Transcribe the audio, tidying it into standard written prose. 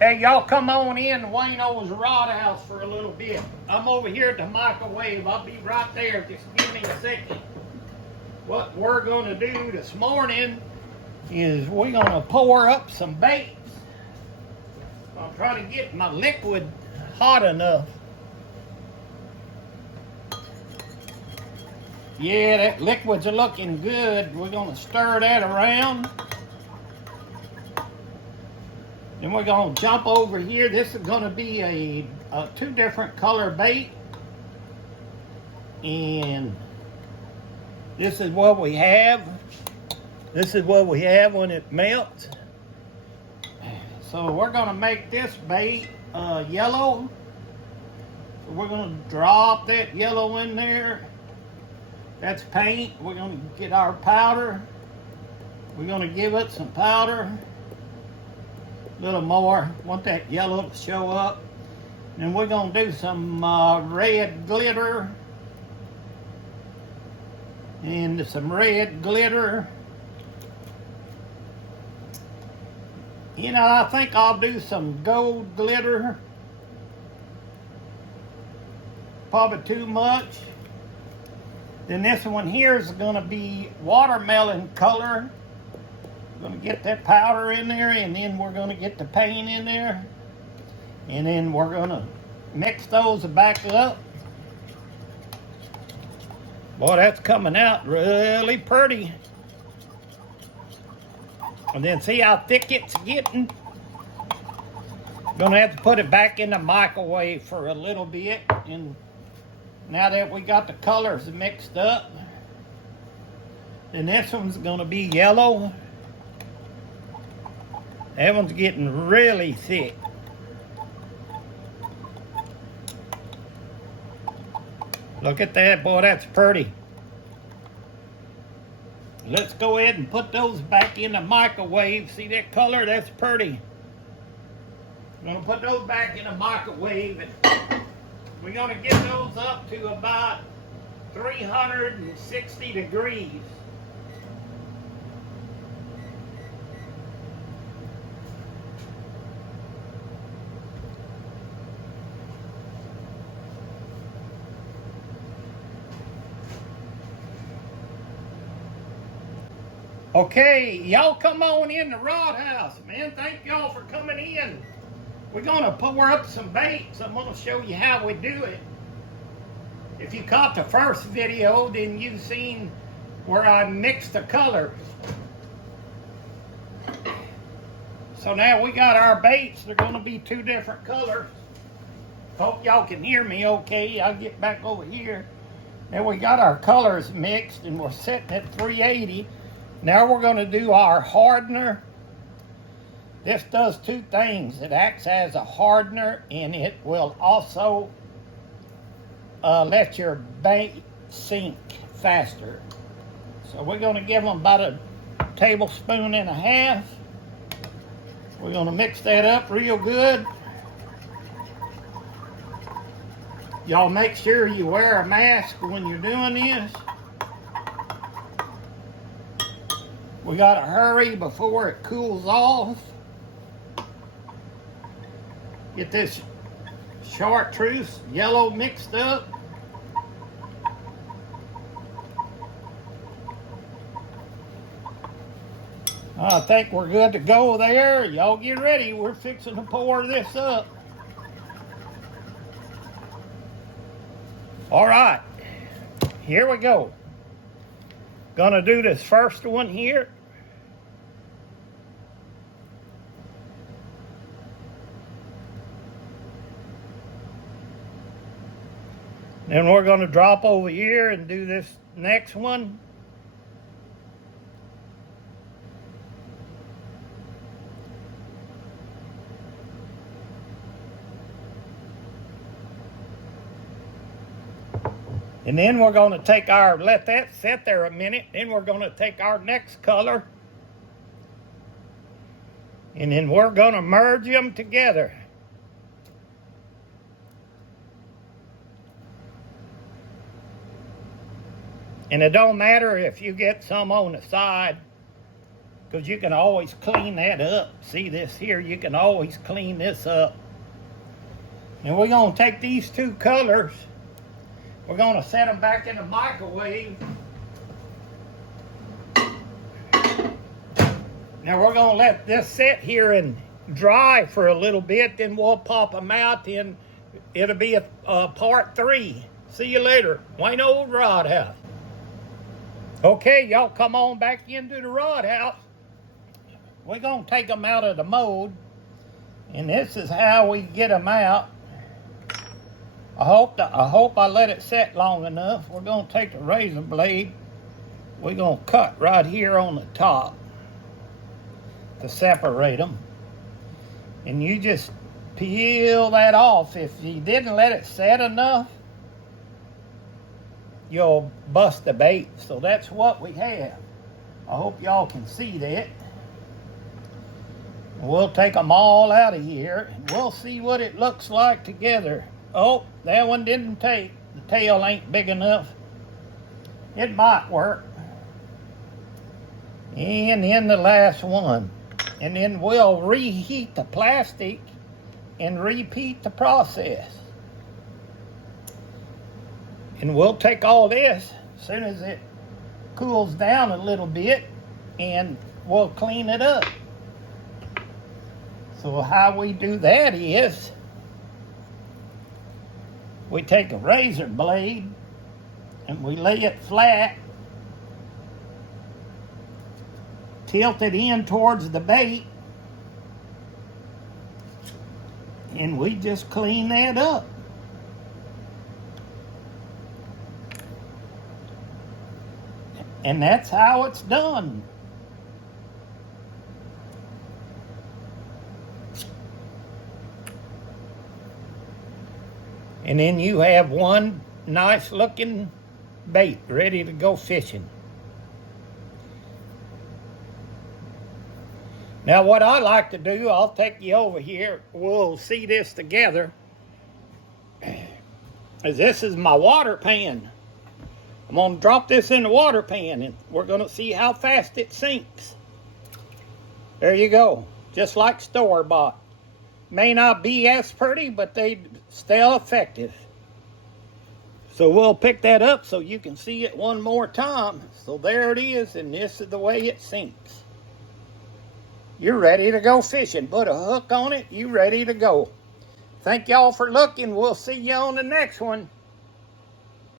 Hey, y'all come on in Wayno's Rod House for a little bit. I'm over here at the microwave. I'll be right there. Just give me a second. What we're going to do this morning is we're going to pour up some baits. I'll try to get my liquid hot enough. Yeah, that liquid's looking good. We're going to stir that around. Then we're going to jump over here. This is going to be a two different color bait. And this is what we have. This is what we have when it melts. So we're going to make this bait yellow. So we're going to drop that yellow in there. That's paint. We're going to get our powder. We're going to give it some powder. A little more. Want that yellow to show up. And we're going to do some red glitter. And some red glitter. You know, I think I'll do some gold glitter. Probably too much. Then this one here is going to be watermelon color. Going to get that powder in there, and then we're going to get the paint in there, and then we're going to mix those back up. Boy, that's coming out really pretty. And then see how thick it's getting. Gonna have to put it back in the microwave for a little bit. And now that we got the colors mixed up, then this one's gonna be yellow. That one's getting really thick. Look at that, boy, that's pretty. Let's go ahead and put those back in the microwave. See that color? That's pretty. I'm gonna put those back in the microwave, and we're gonna get those up to about 360 degrees. Okay, y'all come on in the Rod House, man. Thank y'all for coming in. We're gonna pour up some baits. I'm gonna show you how we do it. If you caught the first video, then you've seen where I mixed the colors. So now we got our baits. They're gonna be two different colors. Hope y'all can hear me okay. I'll get back over here. Now we got our colors mixed, and we're setting at 380. Now we're going to do our hardener. This does two things. It acts as a hardener, and it will also let your bait sink faster. So we're going to give them about a tablespoon and a half. We're going to mix that up real good. Y'all make sure you wear a mask when you're doing this. We gotta hurry before it cools off. Get this chartreuse yellow mixed up. I think we're good to go there. Y'all get ready. We're fixing to pour this up. All right, here we go. Gonna do this first one here. Then we're gonna drop over here and do this next one. And then we're going to take our, let that sit there a minute. Then we're going to take our next color. And then we're going to merge them together. And it don't matter if you get some on the side. because you can always clean that up. See this here? You can always clean this up. And we're going to take these two colors. We're going to set them back in the microwave. Now we're going to let this sit here and dry for a little bit. Then we'll pop them out. And it'll be a part 3. See you later. Wayne Old Rod House. Okay, y'all come on back into the rod house. We're going to take them out of the mold. And this is how we get them out. I hope I let it set long enough. We're going to take the razor blade. We're going to cut right here on the top to separate them. And you just peel that off. If you didn't let it set enough, you'll bust the bait. So that's what we have. I hope y'all can see that. We'll take them all out of here and we'll see what it looks like together. Oh, that one didn't take. The tail ain't big enough. It might work. And then the last one. And then we'll reheat the plastic and repeat the process. And we'll take all this as soon as it cools down a little bit and we'll clean it up. So how we do that is we take a razor blade and we lay it flat, tilt it in towards the bait, and we just clean that up. And that's how it's done. And then you have one nice looking bait ready to go fishing. Now what I like to do, I'll take you over here. We'll see this together. As this is my water pan. I'm going to drop this in the water pan and we're going to see how fast it sinks. There you go. Just like store-bought. May not be as pretty, but they still effective. So we'll pick that up so you can see it one more time. So there it is, and this is the way it sinks. You're ready to go fishing. Put a hook on it, you ready to go. Thank y'all for looking. We'll see you on the next one.